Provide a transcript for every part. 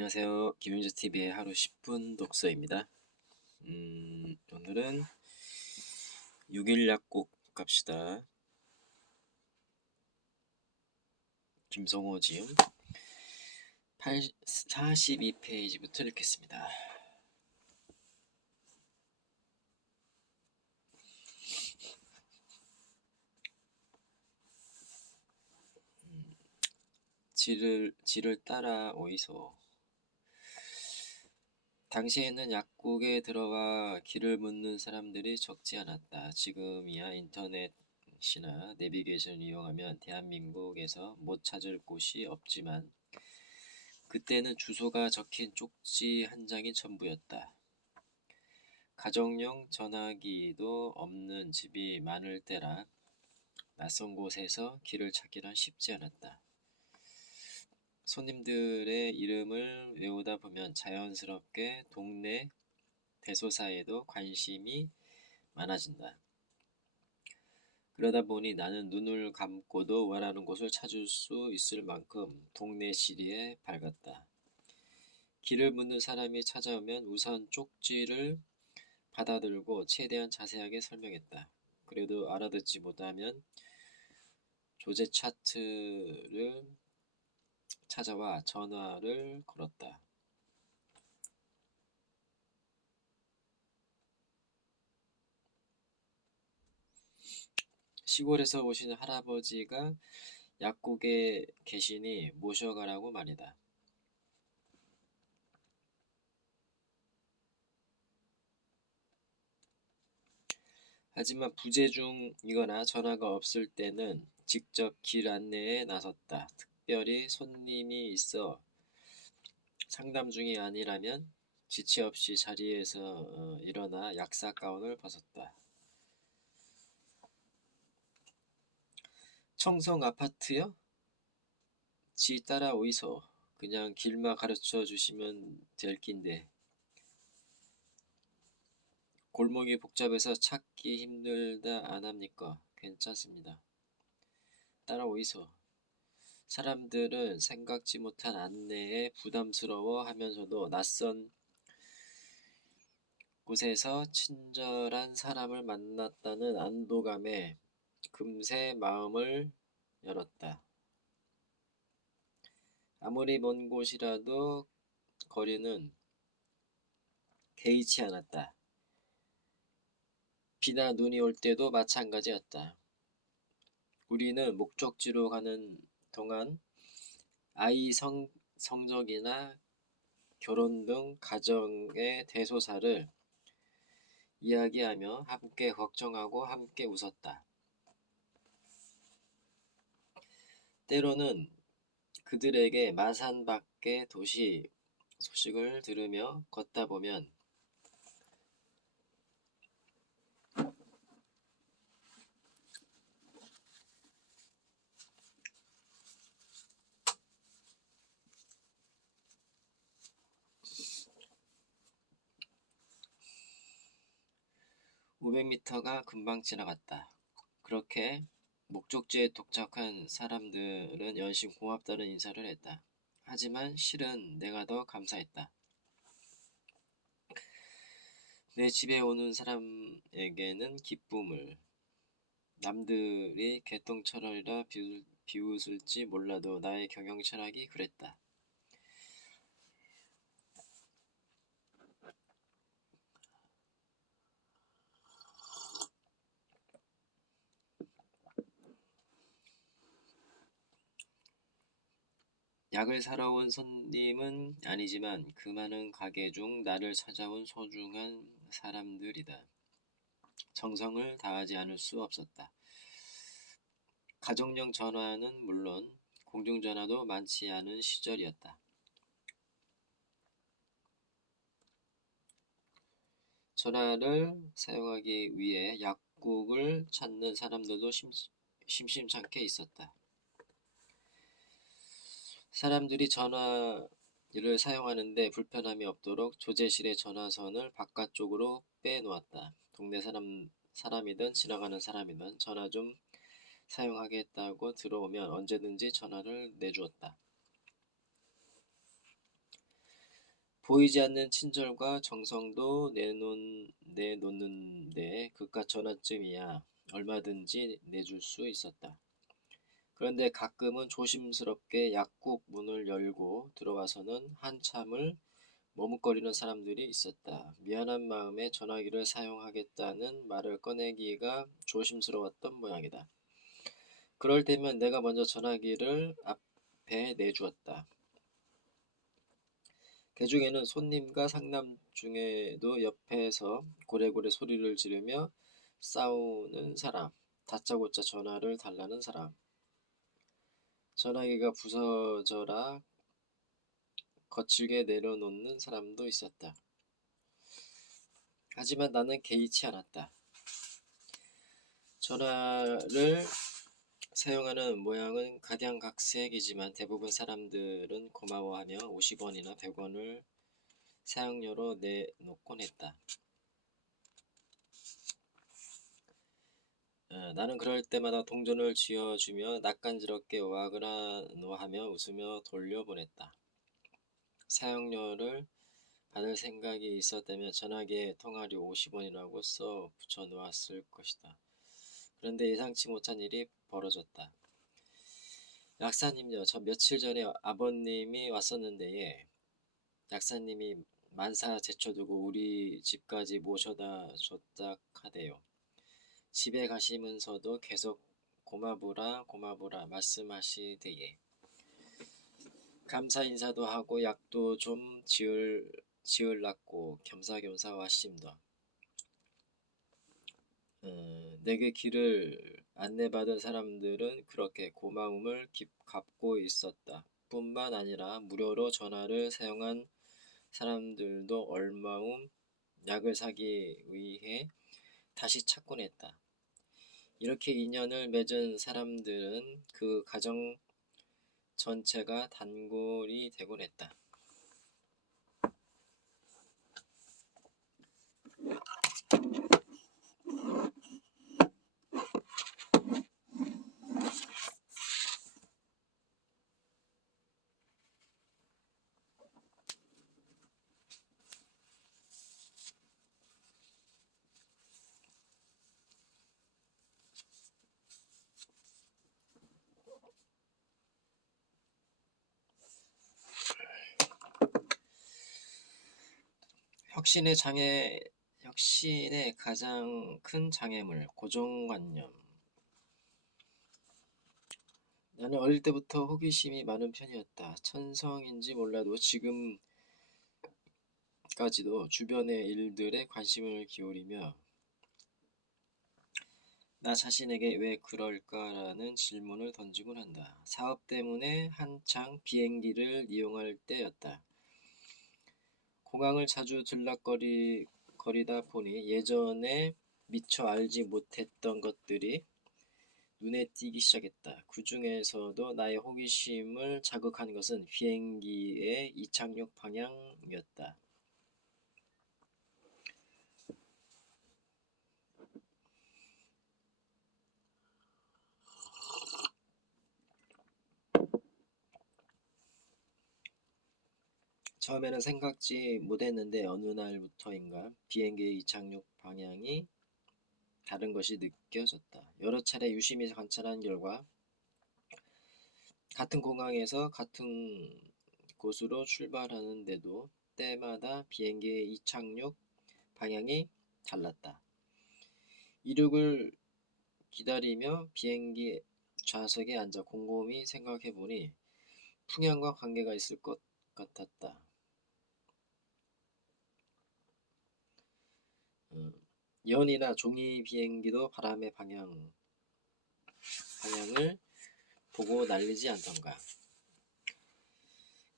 안녕하세요. 김윤주 TV의 하루 10분 독서입니다. 오늘은 6일 약국 갑시다. 김성호 지음 42페이지부터 읽겠습니다. 지를 따라 오이소. 당시에는 약국에 들어와 길을 묻는 사람들이 적지 않았다. 지금이야 인터넷이나 내비게이션을 이용하면 대한민국에서 못 찾을 곳이 없지만 그때는 주소가 적힌 쪽지 한 장이 전부였다. 가정용 전화기도 없는 집이 많을 때라 낯선 곳에서 길을 찾기란 쉽지 않았다. 손님들의 이름을 외우다 보면 자연스럽게 동네 대소사에도 관심이 많아진다. 그러다 보니 나는 눈을 감고도 원하는 곳을 찾을 수 있을 만큼 동네 시리에 밝았다. 길을 묻는 사람이 찾아오면 우선 쪽지를 받아들고 최대한 자세하게 설명했다. 그래도 알아듣지 못하면 조제 차트를 찾아와 전화를 걸었다. 시골에서 오신 할아버지가 약국에 계시니 모셔가라고 말이다. 하지만 부재 중이거나 전화가 없을 때는 직접 길 안내에 나섰다. 특별히 손님이 있어 상담 중이 아니라면 지체 없이 자리에서 일어나 약사 가운을 벗었다. 청성 아파트요? 지 따라 오이소. 그냥 길만 가르쳐 주시면 될 낀데. 골목이 복잡해서 찾기 힘들다 안 합니까? 괜찮습니다. 따라오이소. 사람들은 생각지 못한 안내에 부담스러워 하면서도 낯선 곳에서 친절한 사람을 만났다는 안도감에 금세 마음을 열었다. 아무리 먼 곳이라도 거리는 개의치 않았다. 비나 눈이 올 때도 마찬가지였다. 우리는 목적지로 가는 동안 아이 성적이나 결혼 등 가정의 대소사를 이야기하며 함께 걱정하고 함께 웃었다. 때로는 그들에게 마산 밖의 도시 소식을 들으며 걷다 보면 500m가 금방 지나갔다. 그렇게 목적지에 도착한 사람들은 연신 고맙다는 인사를 했다. 하지만 실은 내가 더 감사했다. 내 집에 오는 사람에게는 기쁨을, 남들이 개똥철이라 비웃을지 몰라도 나의 경영 철학이 그랬다. 약을 사러 온 손님은 아니지만 그 많은 가게 중 나를 찾아온 소중한 사람들이다. 정성을 다하지 않을 수 없었다. 가정용 전화는 물론 공중전화도 많지 않은 시절이었다. 전화를 사용하기 위해 약국을 찾는 사람들도 심심찮게 있었다. 사람들이 전화를 사용하는데 불편함이 없도록 조제실의 전화선을 바깥쪽으로 빼놓았다. 동네 사람이든 지나가는 사람이든 전화 좀 사용하겠다고 들어오면 언제든지 전화를 내주었다. 보이지 않는 친절과 정성도 내놓는데 그깟 전화쯤이야 얼마든지 내줄 수 있었다. 그런데 가끔은 조심스럽게 약국 문을 열고 들어와서는 한참을 머뭇거리는 사람들이 있었다. 미안한 마음에 전화기를 사용하겠다는 말을 꺼내기가 조심스러웠던 모양이다. 그럴 때면 내가 먼저 전화기를 앞에 내주었다. 개중에는 손님과 상남 중에도 옆에서 고래고래 소리를 지르며 싸우는 사람, 다짜고짜 전화를 달라는 사람, 전화기가 부서져라 거칠게 내려놓는 사람도 있었다. 하지만 나는 개의치 않았다. 전화를 사용하는 모양은 각양각색이지만 대부분 사람들은 고마워하며 50원이나 100원을 사용료로 내놓곤 했다. 나는 그럴 때마다 동전을 쥐어주며 낯간지럽게 와그라노 하며 웃으며 돌려보냈다. 사용료를 받을 생각이 있었다면 전화기에 통화료 50원이라고 써 붙여놓았을 것이다. 그런데 예상치 못한 일이 벌어졌다. 약사님요, 저 며칠 전에 아버님이 왔었는데 약사님이 만사 제쳐두고 우리 집까지 모셔다 줬다 하대요. 집에 가시면서도 계속 고마부라 말씀하시대예. 감사 인사도 하고 약도 좀 지을랐고 겸사겸사 왔심더. 내게 길을 안내받은 사람들은 그렇게 고마움을 갚고 있었다. 뿐만 아니라 무료로 전화를 사용한 사람들도 얼마움 약을 사기 위해 다시 찾곤 했다. 이렇게 인연을 맺은 사람들은 그 가정 전체가 단골이 되곤 했다. 혁신의 가장 큰 장애물, 고정관념. 나는 어릴 때부터 호기심이 많은 편이었다. 천성인지 몰라도 지금까지도 주변의 일들에 관심을 기울이며 나 자신에게 왜 그럴까라는 질문을 던지곤 한다. 사업 때문에 한창 비행기를 이용할 때였다. 공항을 자주 들락거리다 보니 예전에 미처 알지 못했던 것들이 눈에 띄기 시작했다. 그 중에서도 나의 호기심을 자극한 것은 비행기의 이착륙 방향이었다. 처음에는 생각지 못했는데 어느 날부터인가 비행기의 이착륙 방향이 다른 것이 느껴졌다. 여러 차례 유심히 관찰한 결과 같은 공항에서 같은 곳으로 출발하는데도 때마다 비행기의 이착륙 방향이 달랐다. 이륙을 기다리며 비행기 좌석에 앉아 곰곰이 생각해보니 풍향과 관계가 있을 것 같았다. 연이나 종이 비행기도 바람의 방향을 보고 날리지 않던가.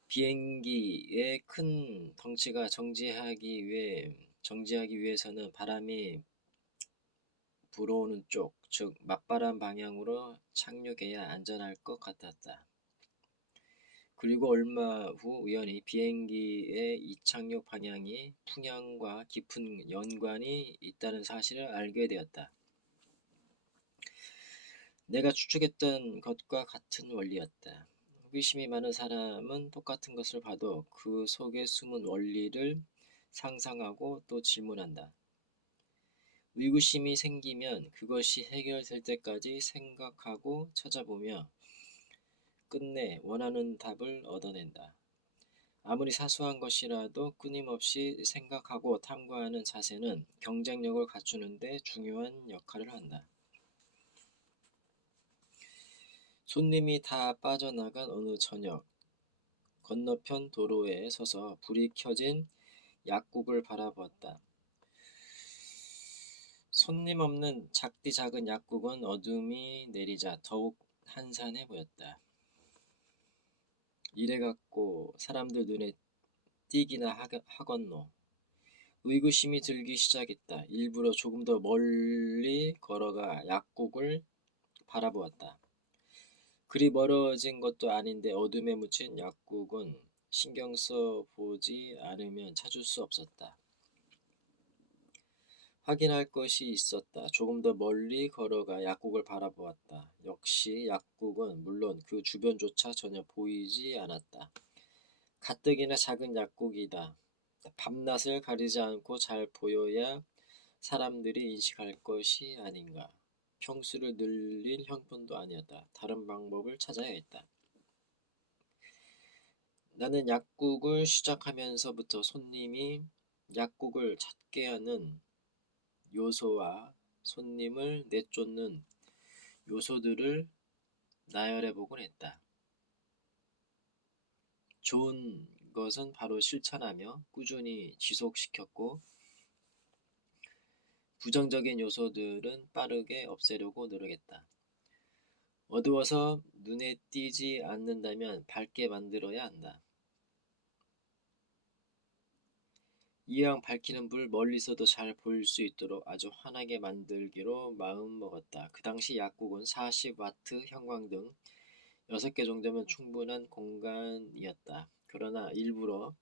비행기의 큰 덩치가 정지하기 위해서는 바람이 불어오는 쪽, 즉 맞바람 방향으로 착륙해야 안전할 것 같았다. 그리고 얼마 후 우연히 비행기의 이착륙 방향이 풍향과 깊은 연관이 있다는 사실을 알게 되었다. 내가 추측했던 것과 같은 원리였다. 호기심이 많은 사람은 똑같은 것을 봐도 그 속에 숨은 원리를 상상하고 또 질문한다. 의구심이 생기면 그것이 해결될 때까지 생각하고 찾아보며 끝내 원하는 답을 얻어낸다. 아무리 사소한 것이라도 끊임없이 생각하고 탐구하는 자세는 경쟁력을 갖추는 데 중요한 역할을 한다. 손님이 다 빠져나간 어느 저녁, 건너편 도로에 서서 불이 켜진 약국을 바라보았다. 손님 없는 작디 작은 약국은 어둠이 내리자 더욱 한산해 보였다. 이래갖고 사람들 눈에 띄기나 하건노. 의구심이 들기 시작했다. 일부러 조금 더 멀리 걸어가 약국을 바라보았다. 그리 멀어진 것도 아닌데 어둠에 묻힌 약국은 신경 써 보지 않으면 찾을 수 없었다. 확인할 것이 있었다. 조금 더 멀리 걸어가 약국을 바라보았다. 역시 약국은 물론 그 주변조차 전혀 보이지 않았다. 가뜩이나 작은 약국이다. 밤낮을 가리지 않고 잘 보여야 사람들이 인식할 것이 아닌가. 평수를 늘릴 형편도 아니었다. 다른 방법을 찾아야 했다. 나는 약국을 시작하면서부터 손님이 약국을 찾게 하는 요소와 손님을 내쫓는 요소들을 나열해 보곤 했다. 좋은 것은 바로 실천하며 꾸준히 지속시켰고, 부정적인 요소들은 빠르게 없애려고 노력했다. 어두워서 눈에 띄지 않는다면 밝게 만들어야 한다. 이왕 밝히는 불 멀리서도 잘 보일 수 있도록 아주 환하게 만들기로 마음먹었다. 그 당시 약국은 40와트 형광등 6개 정도면 충분한 공간이었다. 그러나 일부러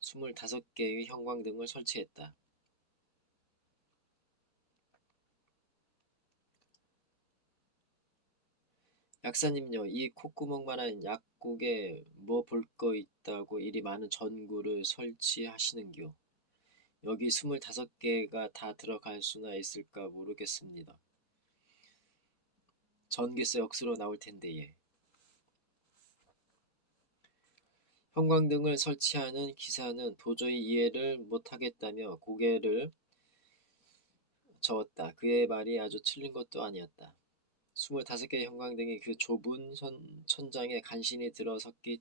25개의 형광등을 설치했다. 약사님요, 이 콧구멍만한 약국에 뭐 볼 거 있다고 이리 많은 전구를 설치하시는겨? 여기 25개가 다 들어갈 수나 있을까 모르겠습니다. 전기세 억수로 나올 텐데 예. 형광등을 설치하는 기사는 도저히 이해를 못하겠다며 고개를 저었다. 그의 말이 아주 틀린 것도 아니었다. 25개의 형광등이 그 좁은 천장에 간신히 들어섰기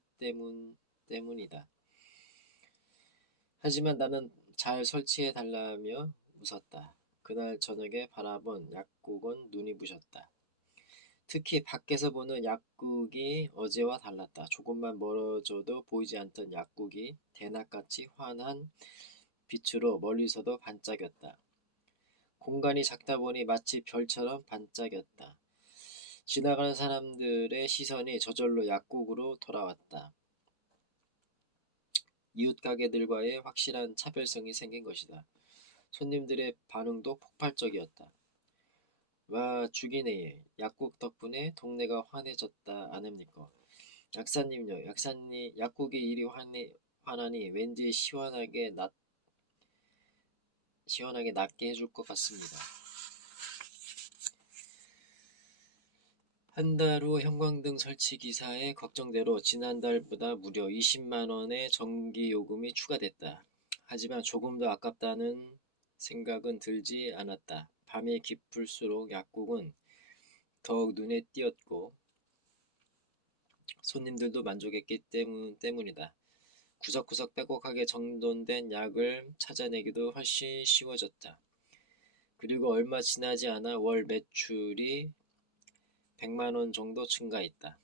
때문이다. 하지만 나는 잘 설치해 달라며 웃었다. 그날 저녁에 바라본 약국은 눈이 부셨다. 특히 밖에서 보는 약국이 어제와 달랐다. 조금만 멀어져도 보이지 않던 약국이 대낮같이 환한 빛으로 멀리서도 반짝였다. 공간이 작다 보니 마치 별처럼 반짝였다. 지나가는 사람들의 시선이 저절로 약국으로 돌아왔다. 이웃 가게들과의 확실한 차별성이 생긴 것이다. 손님들의 반응도 폭발적이었다. 와, 죽이네. 약국 덕분에 동네가 환해졌다 아닙니까? 약사님요. 약사님, 약국이 이리 환하니 왠지 시원하게 낫게 해줄 것 같습니다. 한 달 후 형광등 설치 기사의 걱정대로 지난달보다 무려 20만 원의 전기요금이 추가됐다. 하지만 조금 더 아깝다는 생각은 들지 않았다. 밤이 깊을수록 약국은 더욱 눈에 띄었고 손님들도 만족했기 때문이다. 구석구석 빼곡하게 정돈된 약을 찾아내기도 훨씬 쉬워졌다. 그리고 얼마 지나지 않아 월 매출이 100만 원 정도 증가했다.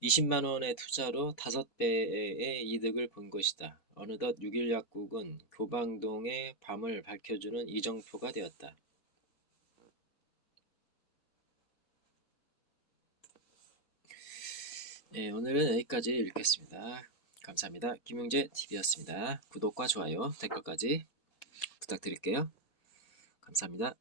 20만 원의 투자로 5배의 이득을 본 것이다. 어느덧 6일 약국은 교방동의 밤을 밝혀주는 이정표가 되었다. 네, 오늘은 여기까지 읽겠습니다. 감사합니다. 김용재 TV였습니다. 구독과 좋아요, 댓글까지 부탁드릴게요. 감사합니다.